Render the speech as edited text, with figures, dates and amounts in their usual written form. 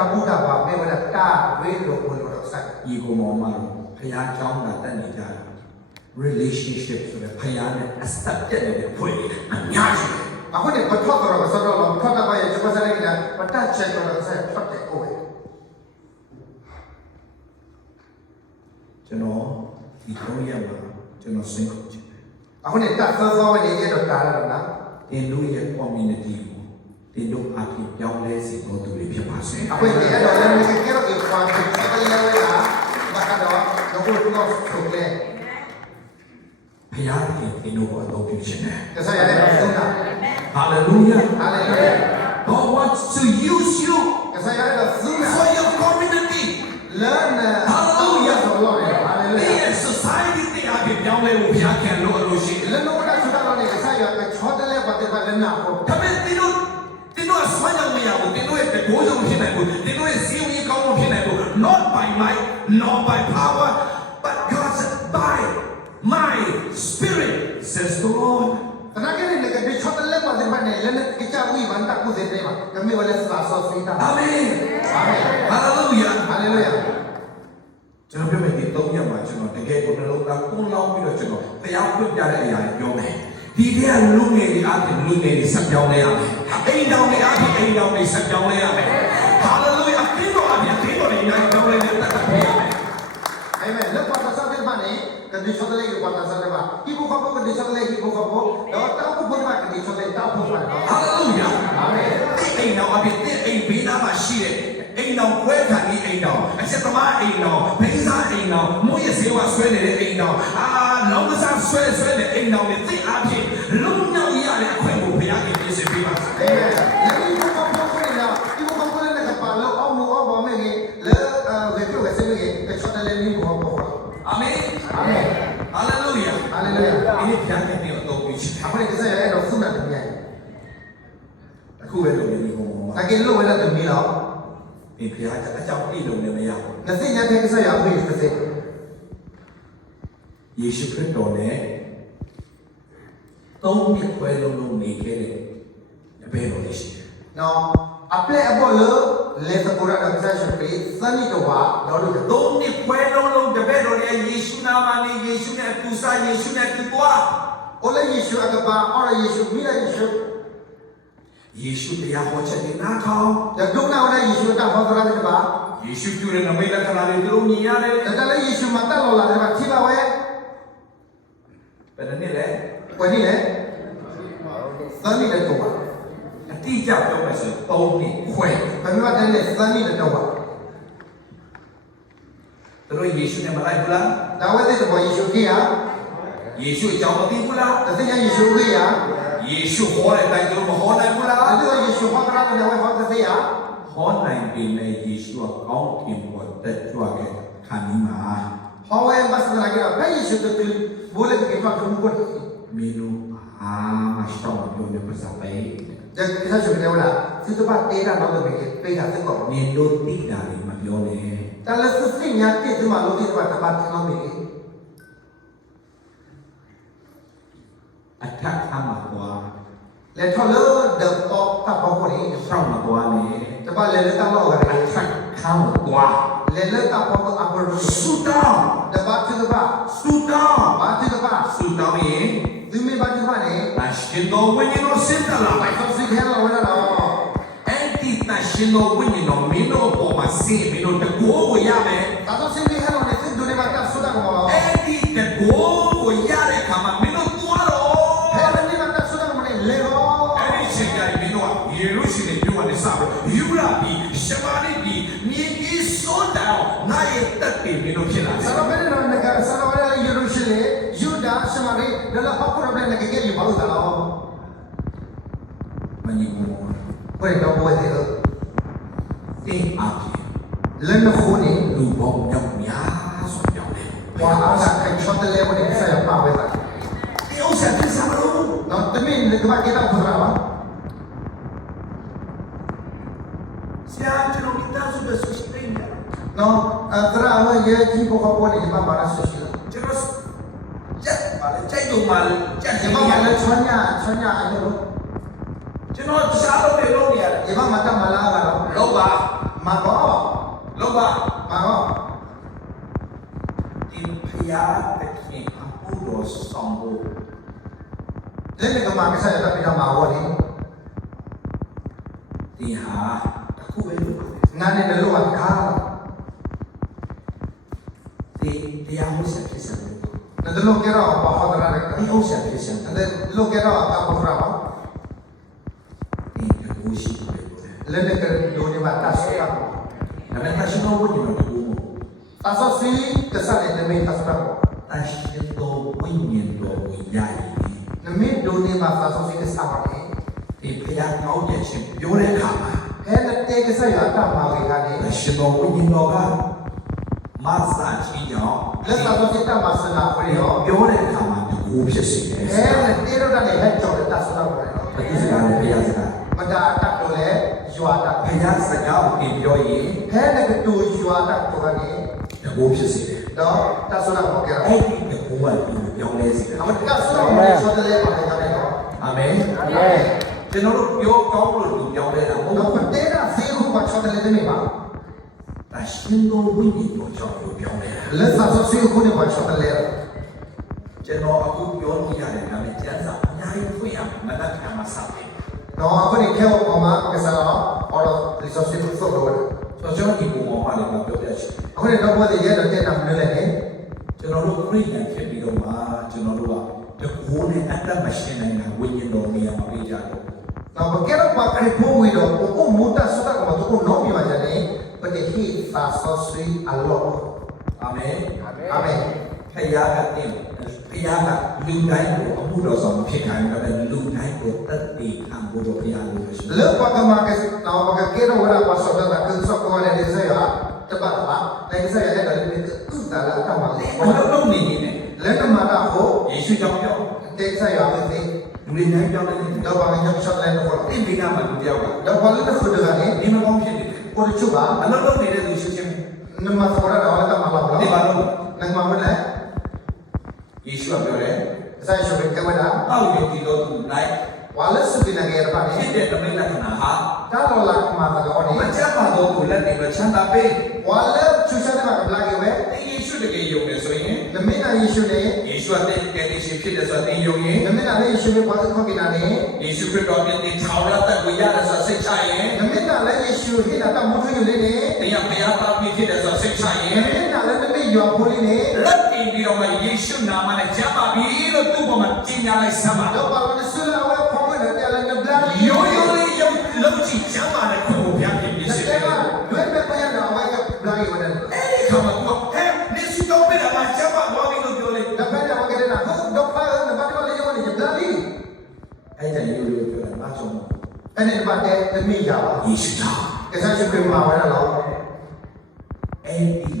kabuka ba me wala ta we lo ko lo sai ဒီကိုမောင်မဖယားเจ้าတာတက်နေကြတာ relationship ဆိုတဲ့ဖယားနဲ့အဆက်တက်နေတဲ့ဖွဲ့အများကြီး အခုနေဘထော့တော့ဆိုတော့ထော့တာပါရဲ့ကျွန်မစားလိုက်ကပတတ်ချက်တော့ဆက်ဖတ်တယ်ကိုယ် ကျွန်တော်ဒီ3ရက်မှာကျွန်တော်စိတ်ကုန်ချင်တယ် အခုနေတက်စောစောနေရတော့တားရတော့နော် တင်တို့ရဲ့ community ကိုတင်တို့အဖြစ်ပြောင်းလဲစေတော်သူတွေဖြစ်ပါစေ အခုနေအဲ့တော့လည်းဒီကေရောဒီကွာဒီစကလေးဝဲလာဘာကတော့တော့ကိုတော့ဆိုလေ ဖယားရဲ့တင်တို့ကိုအသုံးပြုခြင်းနဲ့ ကစားရတယ်ဆုံးတာ hallelujah hallelujah God wants to use you ကစားရတော့ဆုံးတာ for your community learn hallelujah ဆိုတော့ hallelujah in society တွေအဖြစ်ပြောင်းလဲဖို့ဘုရားခံလို့ရှိတယ် လည်းတော့တာဆိုတာတော့လေကစားရကချောတယ်လေပတ်တယ်ပါလည်းနာဟုတ် ဒါပေမဲ့တင်တို့အစွမ်းကြောင့်မရဘူးတင်တို့ရဲ့တကိုးဆုံးဖြစ်နိုင်ဘူးတင်တို့ရဲ့စီးဝင်ကောင်းမှုဖြစ်နိုင်ဘူး not by might not by power but God said by my spirit says the Lord တနာကလေးလည်းကဒီချောတယ်လေပတ်တယ်ပါနဲ့လည်းကချာဝီဘန်တာကုစေတယ်မှာကမေဝလည်းစာဆောစီတာ အာမင် အာမင် hallelujah hallelujah ကျွန်တော်ပြောမယ်ဒီ3ရက်မှာကျွန်တော်တကယ်ကိုနှလုံးသားကုန်းလောင်းပြီးတော့ကျွန်တော်တရားပြပြတဲ့အရာတွေပြောမယ်ဒီတည်းကလူငယ်တွေအပြင်လူငယ်တွေဆက်ပြောင်းလဲရမယ်အိမ်တော်တွေအပြင်အိမ်တော်တွေဆက်ပြောင်းလဲရမယ် hallelujah အပြင်တော်အပြင်အိမ်တော်တွေနိုင်ပြောင်းလဲတဲ့တတ်ပြရမယ် amen လက်ပတ်စားတယ်ပါနဲ့ကဒီချောတယ်လေပတ်စားတယ်ပါဒီဘုခဘကဒီချောတယ်လေဒီဘုခဘတော့တောက်ဘုခဘကဒီချောတယ်တောက်ဘုခဘ hallelujah အာမင် အိမ်တော်အပြင်အိမ်ဘေးနားမှာရှိတဲ့အိမ်တော်ပွဲခံပြီးအိမ်တော်အချက်သမားအိမ်တော်ဘိန်းစားအိမ်တော်မိုးရစေဝါဆွဲနေတဲ့အိမ်တော်လောင်းကစားဆွဲတဲ့အိမ်တော်နဲ့သိအားဖြင့်လုံမြောက်ရတဲ့အခွင့်ကိုဘုရားကပြင်ဆင်ပေးပါစေ amen ဒီဘုခဘကိုလည်းဒီဘုခဘလည်းကပါလို့အောင်လို့အောင်မယ်လေဝေပြောစမေကချောတယ်လေဒီဘုခဘ အာမင် အာမင် hallelujah hallelujah ဒီနေ့ဘုရားကတင်တော်ပြီးရှိ အခုကစားရတော့ဆုနာတယ်မြန် အခုပဲလုပ်နေပြီဘုံမှာ တကယ်လို့ဝဲတော့မီးတော့ ဒီဘုရားအကြောင်းပြည့်လုံးနေမရဘူး ငါစိတ်ညတဲ့ကစားရပြီစစေ ယေရှုခရစ်တော်နဲ့သုံးနှစ်ခွဲလုံးနေခဲ့တဲ့အဘယ်လိုလဲရှိတယ် နော်အပလက်အပေါ်လို့လေစပူရတဲ့ကစားရှင်ပြီစနိတော့ပါတော့လို့ သုံးနှစ်ခွဲလုံးတပည့်တော်ရဲ့ယေရှုနာမနဲ့ယေရှုနဲ့အတူစားယေရှုနဲ့အတူသွား အိုလေယေရှုအကပါအော်ယေရှုမိလာယေရှု ယေရှုတရားဟောချက်တွေနားထောင် ယခုနောက်လည်းယေရှုတာဟောတော်တယ်ပါ ယေရှုပြုတဲ့နမိတ်လက္ခဏာတွေသူတို့မြင်ရတယ် တလည်းယေရှုမတက်လို့လာတယ်ပါထိပါဝဲ ဘယ်နှစ်လဲ ဝယ်နေလေစနိလည်းတော့ပါ အတိအကျပြောမယ်ဆိုရင်သုံးနှစ်ခွဲ ဘယ်မှာတည်းလဲစနိလည်းတော့ပါ သူတို့ယေရှုနဲ့မလိုက်ဘူးလား ဒါဝဲတဲ့ဘောယေရှုကြီးဟာ ယေရှုအကြောင်းမသိဘူးလား တသိယေရှုကြီးဟာ ယေရှုဟောတဲ့အတိုင်းသူတို့မဟောနိုင်ဘူးလား အဲ့ဒါယေရှုဟောတာလည်းဝဲဟောတဲ့ဟာ ဟောနိုင်ပြီလေယေရှုကကောင်းကင်ဘဝတက်ကြွခဲ့ခါနီးမှာ ဟောဝဲမစလာကြတာဘယ်ယေရှုကတူဘိုးလည်းကတော့ဘုရား မင်းတို့ရှောင်းပြောနေပါစားပဲ ကျကစားရှင်တယ်လားစစ်တပတ်တေးတာတော့ပဲပေးတာစကော မင်းတို့သိတာတွေမပြောနဲ့ တလည်းစစ်စစ်ညာပြည့်ဒီမှာလို့ဒီမှာတပတ်ထမ်းမေး အထက်အမှာကွာ လေထော်လို့တော့တပ်ပေါ်ကိုလေ ရှောင်းမှာကွာနဲ့ တပတ်လေလက်တော့က အထက်ခေါင်းကွာ လေလက်တော့ပေါ်ကအပေါ်လို့ ဆူတောင်း တပတ်သူတပတ် ဆူတောင်း ဘာသူတပတ် ဆူတောင်းရင် ဒီမေဘာသူပတ်လေ အရှင်တော်ဝိညာဉ်တော်စင်တလာလိုက် ဆက်စစ်ခဲလာဝဲလာတော့ အဲ့ဒီတရှင်တော်ဝိညာဉ်တော်မင်းတို့ပေါ်မှာစင်မင်းတို့တကိုးကိုရမယ် ဒါတော့စင်ခဲလာနေစစ်ဒုနေမှာကဆူတာကော အဲ့ဒီတကိုးကိုရတဲ့အခါမှာမင်းတို့သွားတော့ ဟဲ့ဒီမှာကဆူတာမနေလေကော အဲ့ဒီချိန်တိုင်းမင်းတို့ကယေရုရှလင်မြို့ကနေစပြီးယူရာပြည်ရှမာရိပြည်မြေကြီးစွန်းတောင်ငါရဲ့တက်တွေမင်းတို့ဖြစ်လာတယ် ဆရာဘယ်နဲ့ကဆရာဝဲယေရုရှလင်ယူဒာရှမာရိဒလာဟောက်ကိုရတဲ့ငကကြီးဘာလို့သာလော မင်းကို ဘယ်တော့ဘယ်လို တင်းအားဖြင့် လမ်းခိုးနေ လူပေါင်းမြောက်များစွာပြောင်းတယ် ဝါအားကချောတယ်လေဘယ်နဲ့ဆက်ရပါဝဲတာ ဒီဥစ္စာသစ္စာမလို့ နော်တမင်ကဘာကိတာခေါ်တာပါ ဆရာကျွန်တော်မိသားစုပဲဆိုရှိနေတယ် နော်အတရာဝဲရဲ့ကြီးဘောပေါ်နေမှာပါလားဆိုရှိလား ကျွန်တော်ကြက်ပါလေကြိုက်တော့မှကြက် ဒီ နေ မှာ ရ လည်းချွန်ညာအဲ့လို ကျွန်တော်တခြားလုပ်နေလို့နေရတယ် ဒီမှာမတမလာကတော့ လောက်ပါ มาก็ လောက มาก็ ဒီဖယားတခင်အမှုတော်ဆောင်ဖို့ เล่นกับมาไม่ใช่แต่เป็นมาวันนี้ ဒီဟာတစ်ခုပဲလို့ပါတယ် งานในโลกอันข้าว ဒီတရားမှုဆက်ဖြစ်စံလို့ ในโลกแกเราบอกเขาอะไรกัน ဒီဥစ္စာဖြစ်စံ ในโลกแกเราตามคนเรา ဒီတကူရှိတယ်လို့ เล่นกับดูนี่มาตัดสุด ဒါပေမဲ့တရှိတော်ဝိညာဉ်တော်တကူ ตัดสุดสิจะสั่งในเมตัดสุด တရှိတော်ဝိညာဉ်တော်ကိုယာယီ ในเมดูนี่มาตัดสุดสิจะสั่งอะไร ဒီဖယားကောင်းတဲ့ချင်းပြောတဲ့အခါမှာ แค่นั้นเตะก็ใส่ยาตามมาเลยกันนี่ တရှိတော်ဝိညာဉ်တော်ကမဆာချင်းကြောင့် แล้วตัดสุดสิตามมาสนาคนเดียว ပြောတဲ့အခါမှာတကူဖြစ်စေတယ် แค่นั้นเตะเราได้ให้จบตัดสุดเราเลย ဘုရားစကားနဲ့ဖယားစကား มันจะตัดตัวเลยยัวตัด ဖယားစကားကိုပြောရင် แค่นั้นก็ดูยัวตัดตัวนี้ တကူဖြစ်စေတယ် เนาะตัดสุดเราบอกแกเรา အဲ့ဒီတကူကပြောင်းလဲစေတယ် เอามันตัดสุดเราไม่ชอบเลยมาเลยกันเนาะ အာမင် อาเมน ကျွန်တော်တို့ပြောကောင်းလို့ပြောင်းလဲတာမဟုတ် เรา ဘူး เป็นเตะนะซีคูมาชอบเลยได้ไหมบ้าง တရှင်တော်ဝိညာဉ်တော်ကြောင့်ပြောင်းလဲတာ แล้วตัดสุดซีคูนี่มาชอบเลย ကျွန်တော်အခုပြောနေရတယ်ဒါပေမဲ့ကျမ်းစာအများကြီးဖွင့်ရမယ်မနက်ဖြန်မှာစတယ် เนาะคนนี้แค่ว่าออกมาก็จะเนาะเอาเราลิซอสที่สุดเลย ဆိုတော့ကျွန်တော်ဒီပုံပေါ်မှာလည်းပြောပြချင် คนนี้เราพูดอย่างเงี้ยเราเจ๊นำเนื้อเลยเนี่ย ကျွန်တော်တို့ခရိယန်ဖြစ်ပြီးတော့မှကျွန်တော်တို့ကတကူနဲ့အတ္တမရှင်နိုင်တာဝိညာဉ်တော်နေရာမှာပြကြတော့ เราบอกแค่เราปากคลิปพูดเราโอ้โหมุดตัดสุดก็มาทุกคนน้องมีมาจากนี้ประเทศที่ตัดสุดซีอัลลอฮ์ အာမင် อาเมน ဖယားကတင်ဖယားကလူတိုင်းကိုအမှုတော်ဆောင်ဖြစ်ခိုင်းတယ်လူတိုင်းကိုတတ်တည်ခံဖို့တော့ဖယားလိုရှိတယ် เลิกปากมาแค่เราบอกแค่เราเวลามาสอบได้คือสอบก็มาในเรื่องอะจะบ้าละในเรื่องอะไรเราเป็นคือแต่ละทำอะไร ဘာလို့လုပ်နေနေလဲ แล้วก็มาด่าโห ယေရှုကြောင့်ပြော เด็กใส่ยาเป็นสิ လူတွေတိုင်းပြောင်းနေတယ် เราบอกให้ยังชอบเล่นทุกคน ဒီမိနာမှာလူတယောက်က เราบอกเรื่องสุดเลยนี่ ဒီမကောင်းဖြစ်နေတယ် คนที่ชุบอ่ะ အလုပ်လုပ်နေတဲ့လူရှိချင်း นึกมาสอบได้เราแล้วก็มาเรา ဒီ แล้ว မှာလို့ นึกมาเมื่อไหร่ ယေရှုကပြောတယ် ใส่ชุบเป็นกันไม่ได้ တောက်ယူပြီးတော့သူလိုက် ว่าเรื่องสุดที่นั่งเองป่ะ ဖြ นี่ စ်တဲ့တမိတ်လက္ခဏာဟာ ถ้าเราหลักมาแต่ก่อนนี้ မချမ်းသာသောသူလက်တွေပဲချမ်းသာပေး ว่าเรื่องชุดชั้นมากับลาเกเว้ ဒီယေရှုတကယ်ယုံနေဆိုရင် နမင်းနာယေရှုနဲ့ ယေရှုအသက်ကယ်တင်ရှင်ဖြစ်တဲ့ဆိုတာသင်ယုံရင် နမင်းနာနဲ့ယေရှုနဲ့ဘာသာခေါ်ကြတာနဲ့ ယေရှုခရစ်တော်တင်ထာဝရတတ်ကိုရတယ်ဆိုတာစိတ်ချရင် နမင်းနာလည်းယေရှုဟိနာတမုထွေးလေးနဲ့ သင်ရဘုရားသားဖြစ်တဲ့ဆိုတာစိတ်ချရ န င် မင်းနာလည်းနမင်းရွာဖိုးလေးနဲ့ လက်တင်ပြီးတော့မှယေရှုနာမနဲ့ကျမ်းပါပြီလို့သူ့ဘုံမှာကျင့်ကြလိုက်စမ်းပါ တော့ဘာလို့ဆူလာဝဲခေါ်မလို့တရားလည်းနဗလာလီ ရိုးရိုးလေးရုပ်လုံးကြည့်ကျမ်းပါတဲ့ခွင့်ကိုဘုရားပြင်ပြီး စ စေတ တဲ့ ယ် ကလွယ်ပဲပြန်တော့ဝဲကဘလာဂီဝဲတယ် အဲ့ဒီခါမှာတော့ဟဲ့နေစီတော့ပြတာမှာကျမ်းပါသွားပြီလို့ပြောလိုက် ဒါပဲတော့ကတဲ့နာဟုတ်တော့ဖာနဘာတော်လေးရောနေဘလာလီ အဲ့ဒါရိုးရိုးပြောတာမဆုံးဘူး အဲ့ဒီဘာတဲ့တမိကြပါ ယေရှုကြောင့် ကစားရှိပြမှာဝဲတော့ အဲ့ဒီ